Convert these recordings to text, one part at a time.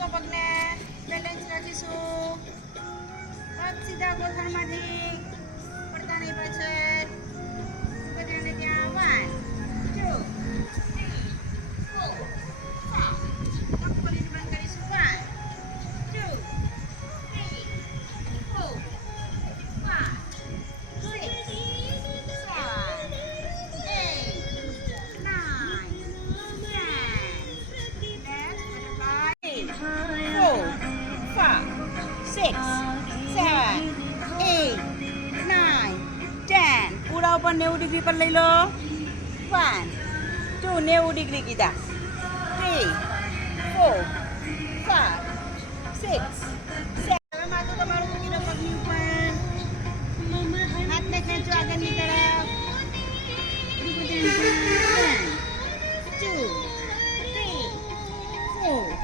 તો પગને બેલેન્સ રાખીશું. પગ સીધા ગોઠણમાંથી પડતા નહીં પાછળ. બધાને ત્યાં 1 2 3 4 પગ ખોલીને બંધ કરીશું. 1 2 3 4 5 6 7 8 9 10 પૂરા ઉપર 90 ડિગ્રી પર લઈ લો. 1 2 90 ડિગ્રી કીધા. 3 4 5 6 7 હવે માથું તમારું મૂકી દો પગની ઉપર. હાથને ખેંચો આગળની તરફ. 1 2 3 4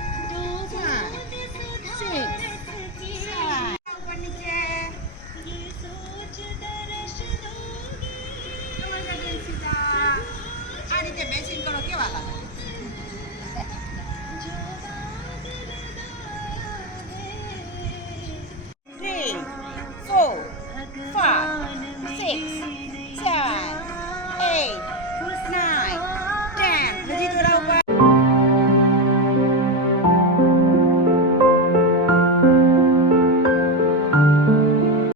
આ રીતે બેસીને કરો કેવા લાગે?